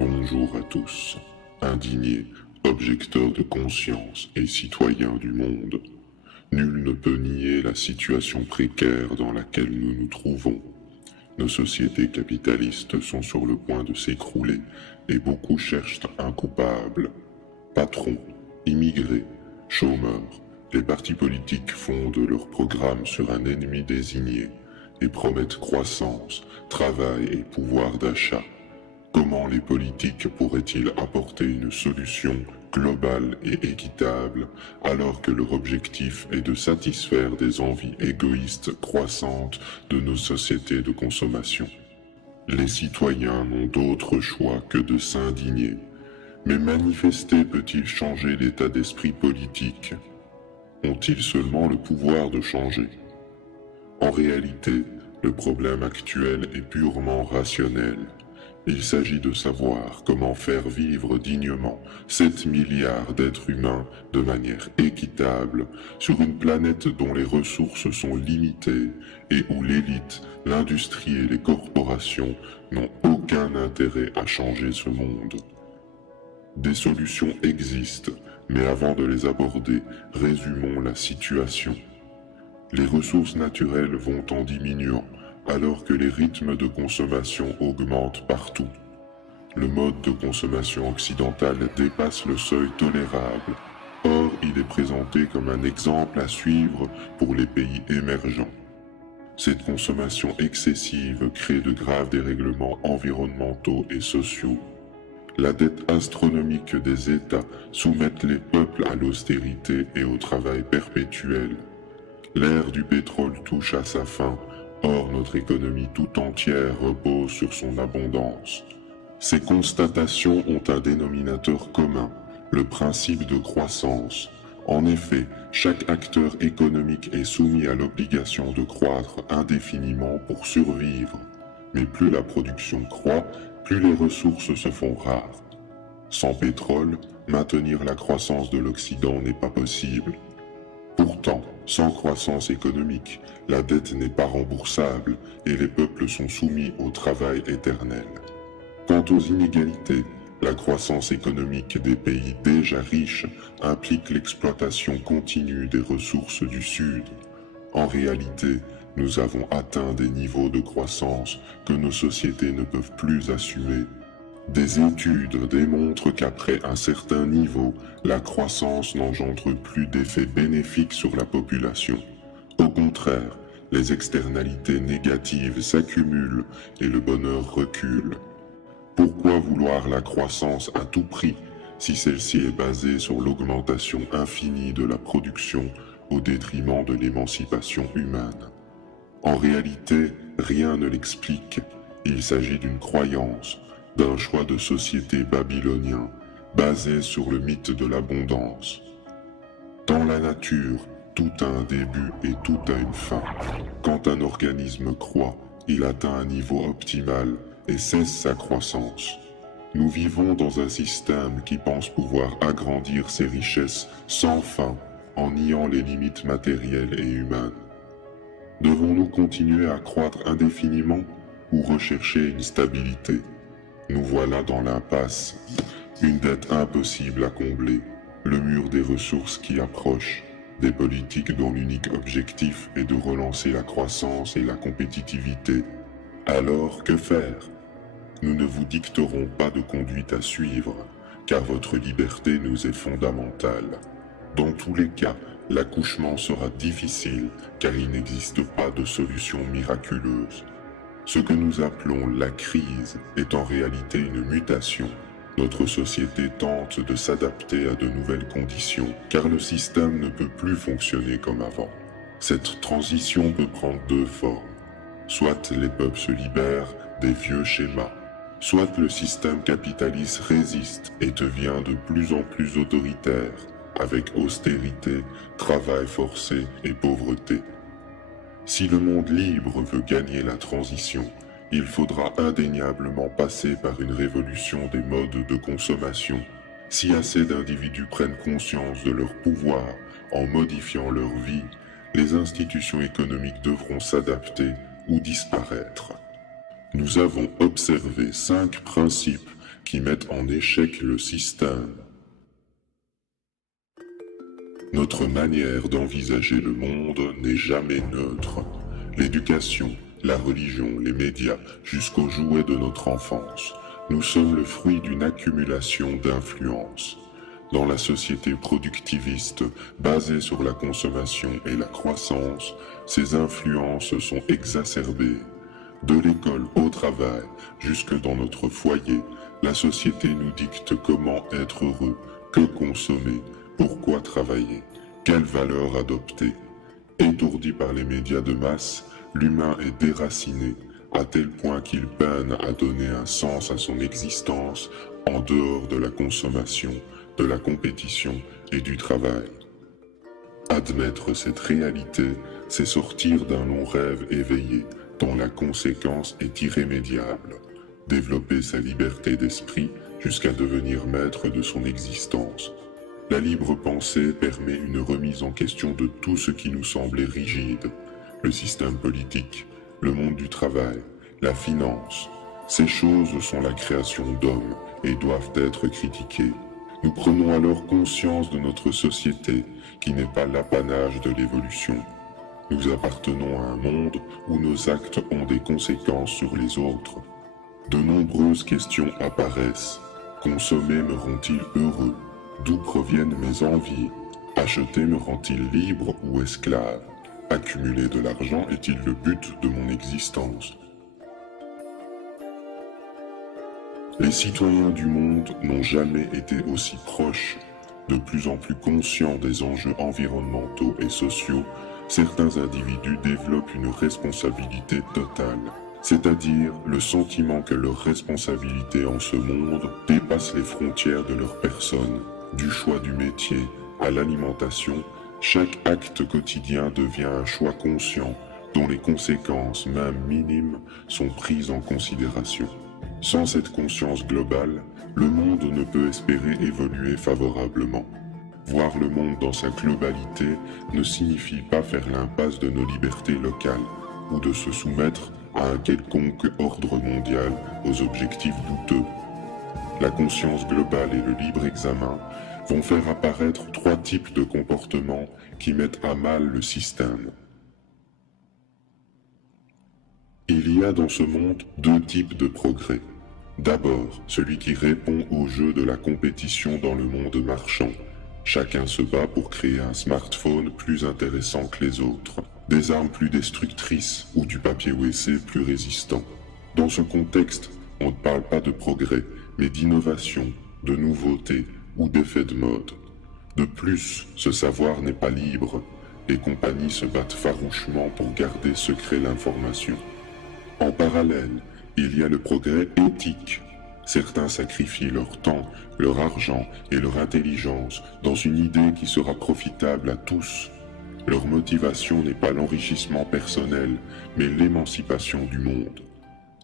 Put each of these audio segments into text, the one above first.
Bonjour à tous, indignés, objecteurs de conscience et citoyens du monde. Nul ne peut nier la situation précaire dans laquelle nous nous trouvons. Nos sociétés capitalistes sont sur le point de s'écrouler et beaucoup cherchent un coupable. Patrons, immigrés, chômeurs, les partis politiques fondent leurs programmes sur un ennemi désigné et promettent croissance, travail et pouvoir d'achat. Comment les politiques pourraient-ils apporter une solution globale et équitable alors que leur objectif est de satisfaire des envies égoïstes croissantes de nos sociétés de consommation? Les citoyens n'ont d'autre choix que de s'indigner. Mais manifester peut-il changer l'état d'esprit politique? Ont-ils seulement le pouvoir de changer? En réalité, le problème actuel est purement rationnel. Il s'agit de savoir comment faire vivre dignement 7 milliards d'êtres humains de manière équitable sur une planète dont les ressources sont limitées et où l'élite, l'industrie et les corporations n'ont aucun intérêt à changer ce monde. Des solutions existent, mais avant de les aborder, résumons la situation. Les ressources naturelles vont en diminuant, alors que les rythmes de consommation augmentent partout. Le mode de consommation occidental dépasse le seuil tolérable. Or, il est présenté comme un exemple à suivre pour les pays émergents. Cette consommation excessive crée de graves dérèglements environnementaux et sociaux. La dette astronomique des États soumet les peuples à l'austérité et au travail perpétuel. L'ère du pétrole touche à sa fin. Or, notre économie tout entière repose sur son abondance. Ces constatations ont un dénominateur commun, le principe de croissance. En effet, chaque acteur économique est soumis à l'obligation de croître indéfiniment pour survivre. Mais plus la production croît, plus les ressources se font rares. Sans pétrole, maintenir la croissance de l'Occident n'est pas possible. Pourtant, sans croissance économique, la dette n'est pas remboursable et les peuples sont soumis au travail éternel. Quant aux inégalités, la croissance économique des pays déjà riches implique l'exploitation continue des ressources du Sud. En réalité, nous avons atteint des niveaux de croissance que nos sociétés ne peuvent plus assumer. Des études démontrent qu'après un certain niveau, la croissance n'engendre plus d'effets bénéfiques sur la population. Au contraire, les externalités négatives s'accumulent et le bonheur recule. Pourquoi vouloir la croissance à tout prix si celle-ci est basée sur l'augmentation infinie de la production au détriment de l'émancipation humaine? En réalité, rien ne l'explique. Il s'agit d'une croyance, d'un choix de société babylonien basé sur le mythe de l'abondance. Dans la nature, tout a un début et tout a une fin. Quand un organisme croît, il atteint un niveau optimal et cesse sa croissance. Nous vivons dans un système qui pense pouvoir agrandir ses richesses sans fin en niant les limites matérielles et humaines. Devons-nous continuer à croître indéfiniment ou rechercher une stabilité? Nous voilà dans l'impasse, une dette impossible à combler, le mur des ressources qui approche, des politiques dont l'unique objectif est de relancer la croissance et la compétitivité. Alors, que faire? Nous ne vous dicterons pas de conduite à suivre, car votre liberté nous est fondamentale. Dans tous les cas, l'accouchement sera difficile, car il n'existe pas de solution miraculeuse. Ce que nous appelons la crise est en réalité une mutation. Notre société tente de s'adapter à de nouvelles conditions, car le système ne peut plus fonctionner comme avant. Cette transition peut prendre deux formes. Soit les peuples se libèrent des vieux schémas, soit le système capitaliste résiste et devient de plus en plus autoritaire, avec austérité, travail forcé et pauvreté. Si le monde libre veut gagner la transition, il faudra indéniablement passer par une révolution des modes de consommation. Si assez d'individus prennent conscience de leur pouvoir en modifiant leur vie, les institutions économiques devront s'adapter ou disparaître. Nous avons observé 5 principes qui mettent en échec le système. Notre manière d'envisager le monde n'est jamais neutre. L'éducation, la religion, les médias, jusqu'aux jouets de notre enfance. Nous sommes le fruit d'une accumulation d'influences. Dans la société productiviste, basée sur la consommation et la croissance, ces influences sont exacerbées. De l'école au travail, jusque dans notre foyer, la société nous dicte comment être heureux, que consommer, pourquoi travailler, quelles valeurs adopter. Étourdi par les médias de masse, l'humain est déraciné, à tel point qu'il peine à donner un sens à son existence en dehors de la consommation, de la compétition et du travail. Admettre cette réalité, c'est sortir d'un long rêve éveillé, dont la conséquence est irrémédiable. Développer sa liberté d'esprit jusqu'à devenir maître de son existence. La libre pensée permet une remise en question de tout ce qui nous semblait rigide. Le système politique, le monde du travail, la finance. Ces choses sont la création d'hommes et doivent être critiquées. Nous prenons alors conscience de notre société qui n'est pas l'apanage de l'évolution. Nous appartenons à un monde où nos actes ont des conséquences sur les autres. De nombreuses questions apparaissent. Consommer me rend-il heureux? D'où proviennent mes envies? Acheter me rend-il libre ou esclave? Accumuler de l'argent est-il le but de mon existence? Les citoyens du monde n'ont jamais été aussi proches. De plus en plus conscients des enjeux environnementaux et sociaux, certains individus développent une responsabilité totale, c'est-à-dire le sentiment que leur responsabilité en ce monde dépasse les frontières de leur personne. Du choix du métier à l'alimentation, chaque acte quotidien devient un choix conscient dont les conséquences, même minimes, sont prises en considération. Sans cette conscience globale, le monde ne peut espérer évoluer favorablement. Voir le monde dans sa globalité ne signifie pas faire l'impasse de nos libertés locales ou de se soumettre à un quelconque ordre mondial aux objectifs douteux. La conscience globale et le libre examen vont faire apparaître trois types de comportements qui mettent à mal le système. Il y a dans ce monde deux types de progrès. D'abord, celui qui répond au jeu de la compétition dans le monde marchand. Chacun se bat pour créer un smartphone plus intéressant que les autres, des armes plus destructrices ou du papier WC plus résistant. Dans ce contexte, on ne parle pas de progrès, mais d'innovation, de nouveauté ou d'effet de mode. De plus, ce savoir n'est pas libre. Les compagnies se battent farouchement pour garder secret l'information. En parallèle, il y a le progrès éthique. Certains sacrifient leur temps, leur argent et leur intelligence dans une idée qui sera profitable à tous. Leur motivation n'est pas l'enrichissement personnel, mais l'émancipation du monde.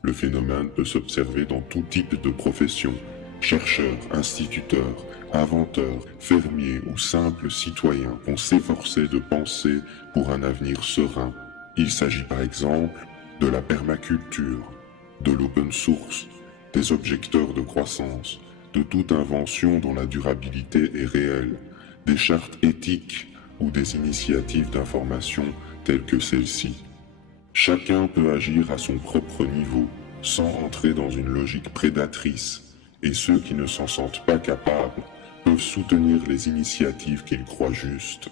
Le phénomène peut s'observer dans tout type de profession. Chercheurs, instituteurs, inventeurs, fermiers ou simples citoyens vont s'efforcer de penser pour un avenir serein. Il s'agit par exemple de la permaculture, de l'open source, des objecteurs de croissance, de toute invention dont la durabilité est réelle, des chartes éthiques ou des initiatives d'information telles que celle-ci. Chacun peut agir à son propre niveau, sans entrer dans une logique prédatrice, et ceux qui ne s'en sentent pas capables peuvent soutenir les initiatives qu'ils croient justes.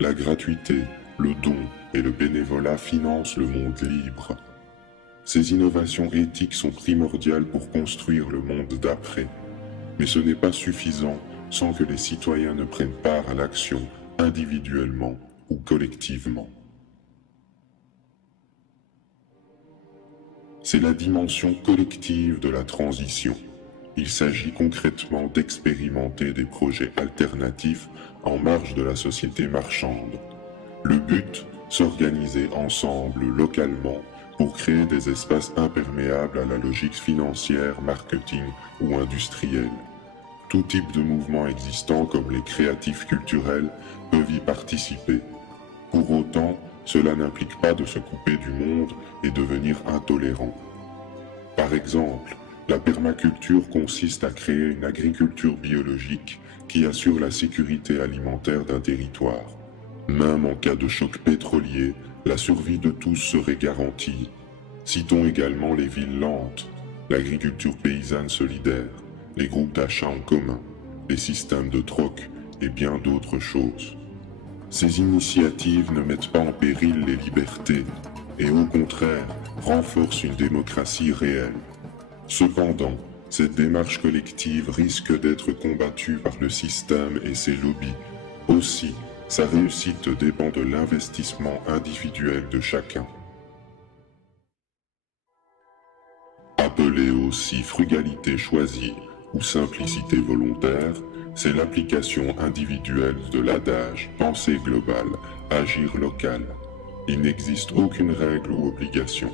La gratuité, le don et le bénévolat financent le monde libre. Ces innovations éthiques sont primordiales pour construire le monde d'après. Mais ce n'est pas suffisant sans que les citoyens ne prennent part à l'action individuellement ou collectivement. C'est la dimension collective de la transition. Il s'agit concrètement d'expérimenter des projets alternatifs en marge de la société marchande. Le but, s'organiser ensemble localement pour créer des espaces imperméables à la logique financière, marketing ou industrielle. Tout type de mouvement existant comme les créatifs culturels peuvent y participer. Pour autant, cela n'implique pas de se couper du monde et devenir intolérant. Par exemple, La permaculture consiste à créer une agriculture biologique qui assure la sécurité alimentaire d'un territoire. Même en cas de choc pétrolier, la survie de tous serait garantie. Citons également les villes lentes, l'agriculture paysanne solidaire, les groupes d'achat en commun, les systèmes de troc et bien d'autres choses. Ces initiatives ne mettent pas en péril les libertés et au contraire renforcent une démocratie réelle. Cependant, cette démarche collective risque d'être combattue par le système et ses lobbies. Aussi, sa réussite dépend de l'investissement individuel de chacun. Appelée aussi frugalité choisie ou simplicité volontaire, c'est l'application individuelle de l'adage « penser global, agir local ». Il n'existe aucune règle ou obligation.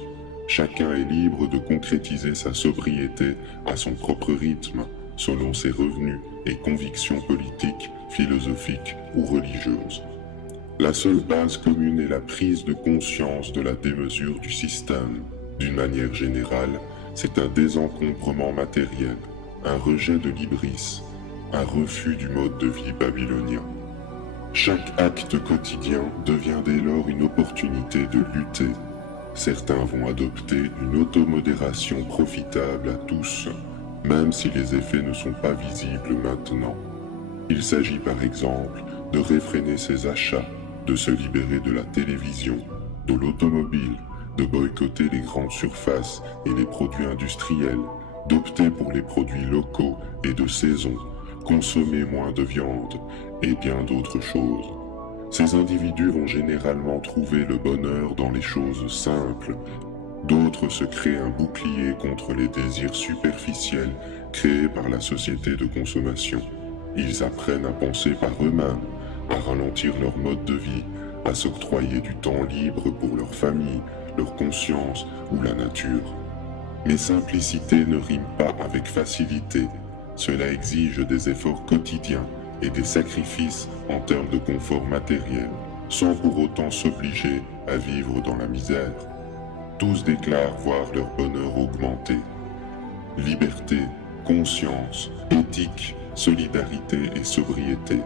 Chacun est libre de concrétiser sa sobriété à son propre rythme, selon ses revenus et convictions politiques, philosophiques ou religieuses. La seule base commune est la prise de conscience de la démesure du système. D'une manière générale, c'est un désencombrement matériel, un rejet de l'hybris, un refus du mode de vie babylonien. Chaque acte quotidien devient dès lors une opportunité de lutter. Certains vont adopter une automodération profitable à tous, même si les effets ne sont pas visibles maintenant. Il s'agit par exemple de réfréner ses achats, de se libérer de la télévision, de l'automobile, de boycotter les grandes surfaces et les produits industriels, d'opter pour les produits locaux et de saison, consommer moins de viande et bien d'autres choses. Ces individus vont généralement trouver le bonheur dans les choses simples. D'autres se créent un bouclier contre les désirs superficiels créés par la société de consommation. Ils apprennent à penser par eux-mêmes, à ralentir leur mode de vie, à s'octroyer du temps libre pour leur famille, leur conscience ou la nature. Mais simplicité ne rime pas avec facilité. Cela exige des efforts quotidiens et des sacrifices en termes de confort matériel, sans pour autant s'obliger à vivre dans la misère. Tous déclarent voir leur bonheur augmenter. Liberté, conscience, éthique, solidarité et sobriété.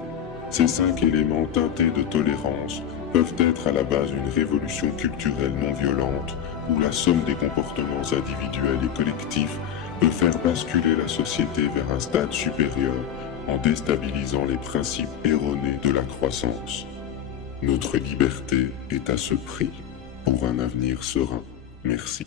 Ces 5 éléments teintés de tolérance peuvent être à la base d'une révolution culturelle non violente où la somme des comportements individuels et collectifs peut faire basculer la société vers un stade supérieur en déstabilisant les principes erronés de la croissance. Notre liberté est à ce prix pour un avenir serein. Merci.